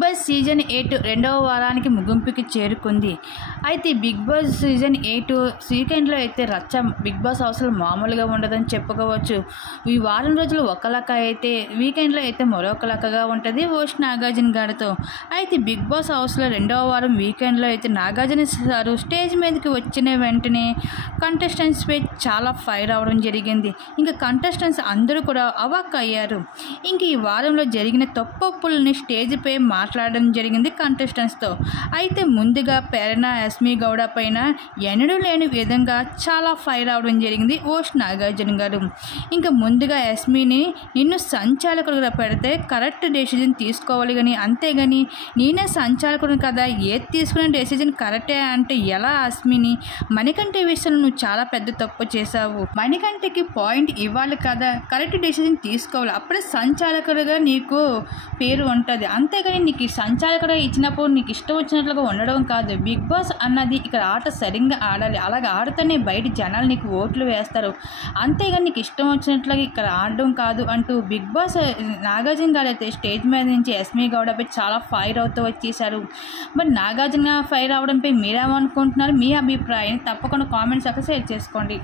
Boss season 8 రెండవ వారానికి ముగింపుకి చేరుకుంది. అయితే బిగ్ బాస్ సీజన్ 8 వీకెండ్లో అయితే రచ్చ బిగ్ బాస్ హౌస్లో మామూలుగా ఉండదని చెప్పుకోవచ్చు. ఈ వారం రోజులు ఒక లెక్క అయితే వీకెండ్లో అయితే మరొక లెక్కగా ఉంటుంది హోస్ట్ నాగార్జున గారితో. అయితే బిగ్ బాస్ హౌస్లో రెండవ వారం వీకెండ్లో అయితే నాగార్జున సారు స్టేజ్ మీదకి వచ్చిన వెంటనే కంటెస్టెంట్స్పై చాలా ఫైర్ అవ్వడం జరిగింది. ఇంకా కంటెస్టెంట్స్ అందరూ కూడా అవాక్ అయ్యారు. ఇంక ఈ వారంలో జరిగిన తప్పొప్పుల్ని స్టేజ్పై మాట్లాడడం జరిగింది కంటెస్టెంట్స్తో. అయితే ముందుగా ప్రేరణ యస్మి గౌడ పైన ఎన్నడూ లేని విధంగా చాలా ఫైర్ అవడం జరిగింది హోస్ట్ నాగార్జున గారు. ఇంకా ముందుగా యస్మిని నిన్ను సంచాలకుడిగా పెడితే కరెక్ట్ డెసిజన్ తీసుకోవాలి కానీ, అంతేగాని నేనే సంచాలకుడు కదా ఏది తీసుకునే డెసిజన్ కరెక్టే అంటే ఎలా యస్మిని? మణికంఠ విషయంలో నువ్వు చాలా పెద్ద తప్పు చేశావు. మణికంఠకి పాయింట్ ఇవ్వాలి కదా, కరెక్ట్ డెసిజన్ తీసుకోవాలి, అప్పుడే సంచాలకుడిగా నీకు పేరు ఉంటుంది. అంతేగాని నీకు ఈ సంచాలకుడిగా ఇచ్చినప్పుడు నీకు ఇష్టం వచ్చినట్లుగా ఉండడం కాదు. బిగ్ బాస్ అన్నది ఇక్కడ ఆట సరిగ్గా ఆడాలి, అలాగే ఆడితేనే బయట జనాలు నీకు ఓట్లు వేస్తారు. అంతేగాని నీకు ఇష్టం వచ్చినట్లుగా ఇక్కడ ఆడడం కాదు అంటూ బిగ్ బాస్ నాగార్జున గారు అయితే స్టేజ్ మీద నుంచి యస్మి గౌడపై చాలా ఫైర్ అవుతూ వచ్చేసారు. మరి నాగార్జున ఫైర్ అవడంపై మీరేమనుకుంటున్నారు? మీ అభిప్రాయాన్ని తప్పకుండా కామెంట్స్ అక్కడ షేర్ చేసుకోండి.